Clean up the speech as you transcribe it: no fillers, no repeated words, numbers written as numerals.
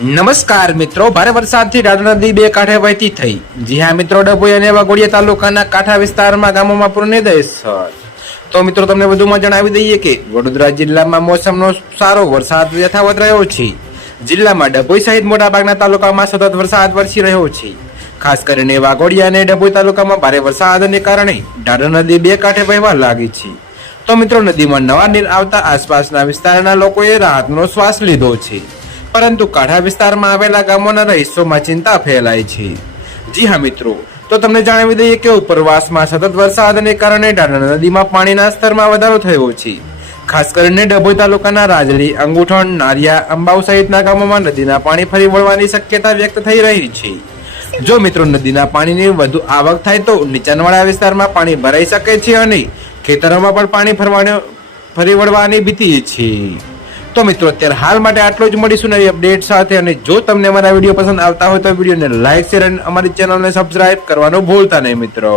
નમસ્કાર મિત્રો, ભારે વરસાદથી ડાઢ નદી બે કાંઠે વહેતી થઈ. જી હા મિત્રો, ડભોઈ અને વાઘોડિયા તાલુકાના કાંઠા વિસ્તારમાં ગામોમાં પૂરની દહેશત. તો મિત્રો તમને વધુમાં જણાવી દઈએ કે વડોદરા જિલ્લામાં મોસમનો સારો વરસાદ યથાવત રહ્યો છે. જિલ્લામાં ડભોઈ સહિત મોટાભાગના તાલુકામાં સતત વરસાદ વરસી રહ્યો છે. ખાસ કરીને વાઘોડિયા અને ડભોઈ તાલુકામાં ભારે વરસાદને કારણે ડાઢ નદી બે કાંઠે વહેવા લાગી છે. તો મિત્રો નદીમાં નવા નીર આવતા આસપાસના વિસ્તારના લોકોએ રાહતનો શ્વાસ લીધો છે. પરંતુ કાંઠા વિસ્તારમાં આવેલા ગામોના રહીશોમાં ચિંતા ફેલાય છે. જી હા મિત્રો, તો તમને જણાવી દઈએ કે ઉપરવાસમાં સતત વરસાદને કારણે ડાઢ નદીમાં પાણીના સ્તરમાં વધારો થયો છે. ખાસ કરીને ડભોઈ તાલુકાના રાજડી, અંગુઠણ, નારિયા, અંબાવ સહિતના ગામોમાં નદીના પાણી ફરી વળવાની શક્યતા વ્યક્ત થઈ રહી છે. જો મિત્રો નદીના પાણીની વધુ આવક થાય તો નીચાણવાળા વિસ્તારમાં પાણી ભરાઈ શકે છે અને ખેતરોમાં પણ પાણી ફરી વળવાની ભીતિ છે. તો મિત્રો અત્યારે હાલ માટે આટલું જ. મળીશું નવી અપડેટ સાથે. અને જો તમને અમારા વિડીયો પસંદ આવતા હોય તો વિડીયોને લાઈક, શેર અને અમારી ચેનલને સબસ્ક્રાઇબ કરવાનું ભૂલતા નહીં મિત્રો.